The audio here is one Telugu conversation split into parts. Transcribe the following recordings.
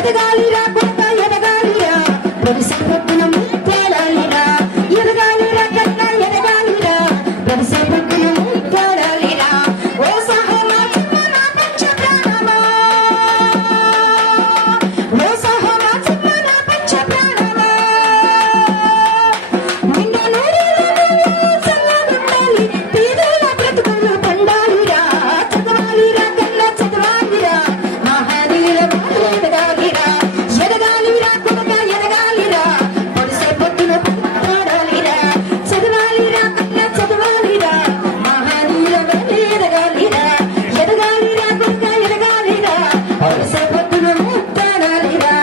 ఎదగాలిరా కొత్త ఎదగాలిరా పొడిసే పొద్దున ముక్కాడాలిరా ఎదగాలిరా కన్న ఎదగాలిరా పొడిసే పొద్దున ముక్కాడాలిరా ఓ సహమా చిన్న నా పంచ ప్రాణమా ఓ సహమా చిన్న నా పంచ ప్రాణమా నిండా నూరేళ్ళు చల్లగుండాలి పేదల బ్రతుకులు పండాలిరా చదవాలిరా కన్న చదవాలిరా మహానీయుల ఎదగాలిరా ఎదగాలిరా కొడుక ఎదగాలిరా పొడిసే పొద్దున పాడాలిరా చదవాలిరా కన్న చదవాలిరా మహానీయుల ఎదగాలిరా ఎదగాలిరా కొడుక ఎదగాలిరా పొడిసే పొద్దున పాడాలిరా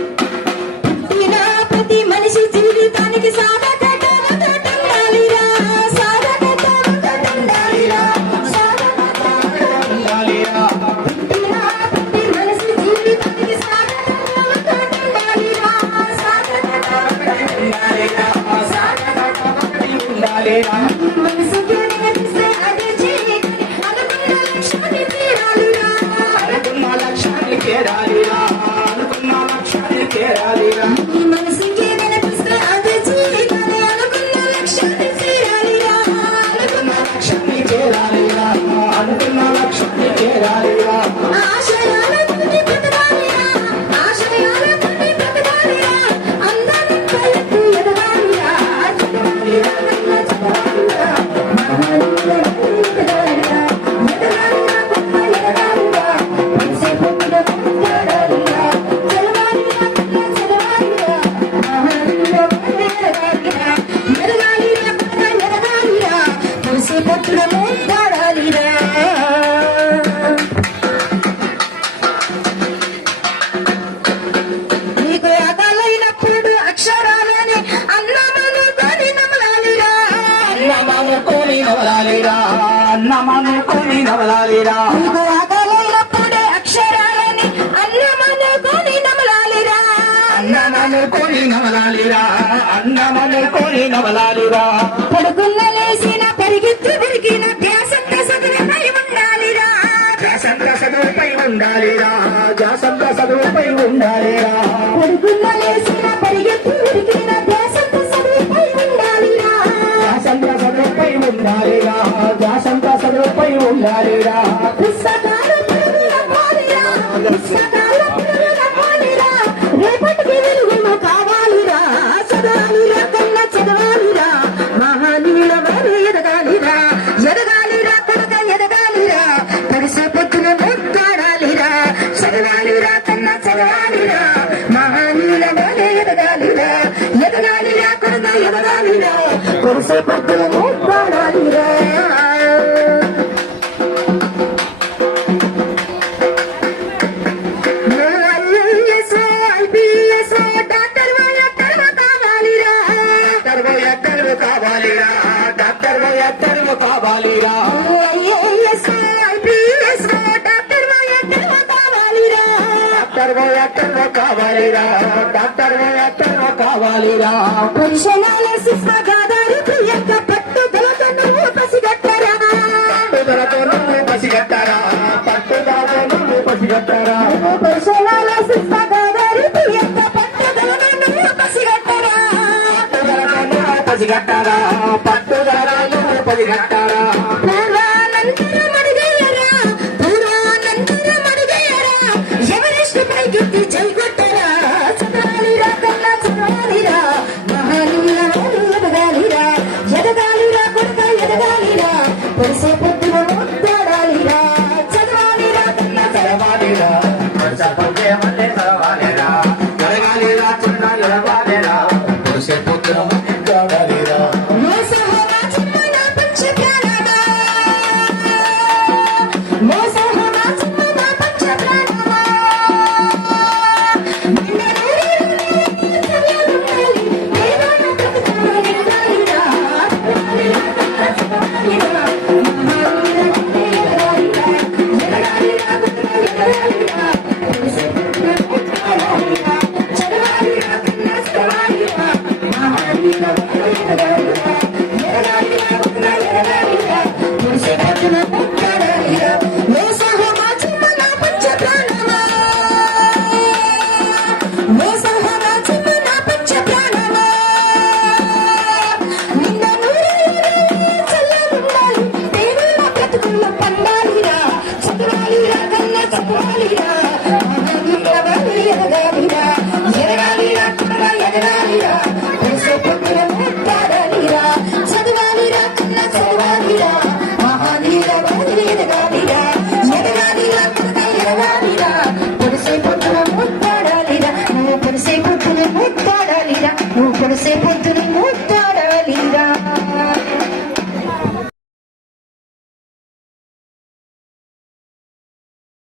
పుట్టిన ప్రతి మనిషి జీవితానికి సాధకతోటుండాలిరా సాధకతోటుండాలిరా సాధకతోటుండాలిరా పుట్టిన ప్రతి మనిషి జీవితానికి సాధకతోటుండాలిరా సాధకతోటుండాలిరా సాధకతోటుండాలిరా మనసుకి నేర్పిస్తే అదే జీవితం అనుకున్న లక్ష్యాన్ని చేరాలిరా అనుకున్న లక్ష్యాన్ని చేరాలిరా అనుకున్న లక్ష్యాన్ని చేరాలిరా ఈ మనసుకి నేర్పిస్తే అదే జీవితం అనుకున్న లక్ష్యాన్ని చేరాలిరా అనుకున్న లక్ష్యాన్ని చేరాలిరా అనుకున్న లక్ష్యాన్ని చేరాలిరా ఆశయాలతోటి బ్రతకాలిరా ఆశయాలతోటి బ్రతకాలిరా అందరి కళ్ళకు ఎదగాలిరా చదవాలిరా కన్న చదవాలిరా మహానీయుల ఎదగాలిరా ఎదగాలిరా కొత్త ఎదగాలిరా పొడిసే పొద్దున ముక్కాడాలిరా చదవాలిరా కన్న చదవాలిరా మహానీయుల ఎదగాలిరా ఎదగాలిరా కొత్త ఎదగాలిరా పొడిసే పొద్దున ముక్కాడాలిరా నీకు ఆకలైనప్పుడు అక్షరాలని అన్నమనుకొని నమలాలిరా అన్నమనుకొని నవలాలిరా అన్నమనుకొని నవలాలిరా నీకు ఆకలైనప్పుడు అక్షరాలని అన్నమనుకొని నమలాలిరా అన్నమనుకొని నవలాలిరా అన్నమనుకొని నవలాలిరా పడుకున్న లేసిన పరిగెత్తు తిరిగిన ధ్యాసంత చదువుపై ఉండాలిరా జాసంత చదువుపై ఉండాలిరా జాసంత చదువుపై ఉండాలిరా పడుకున్న లేసిన పరిగెత్తు తిరిగిన ధ్యాసంత చదువుపై ఉండాలిరా జాసంత చదువుపై ఉండాలిరా జాసంత చదువుపై ఉండాలిరా పుస్తకాల పురుగుల పాలిరా పుస్తకాల పురుగుల పాలిరా రేపటికి వెలుగును కావాలిరా చదవాలిరా కన్న చదవాలిరా మహానీయుల వారు ఎదగాలిరా ఎదగాలిరా కొడుక ఎదగాలిరా పొడిసే పొద్దున ముక్కాడాలిరా చదవాలిరా కన్న చదవాలిరా మహానీయుల వారు ఎదగాలిరా ఎదగాలిరా కొడుక ఎదగాలిరా పొడిసే పొద్దున ముక్కాడాలిరా ఎక్కడికి కావాలిరా డాక్టర్ ఎక్కడికి కావాలిరా డాక్టర్ ఎక్కడికి కావాలిరా డాక్టర్ ఎక్కడికి కావాలిరా పట్టుదలతో నువ్వు పసిగట్టరా పట్టుదలతో నువ్వు పసిగట్టారా పట్టుదలతో నువ్వు పసిగట్టారా పసిగట్టారా పట్టుదల నువ్వు పసిగట్టారా ఎవరెస్ట్ పైకి జై కొట్టరా చదవాలిరా కన్న చదవాలిరా మహానీయుల వారు ఎదగాలిరా ఎదగాలిరా కొడుక ఎదగాలిరా పొడిసే పొద్దున ముద్దాడాలిరా చదవాలిరా కన్న చదవాలిరా మళ్ళీ చదవాలిరా జరగాలిరా చిన్న జరగాలిరా పొడిసే పొద్దున ముద్దాడాలిరా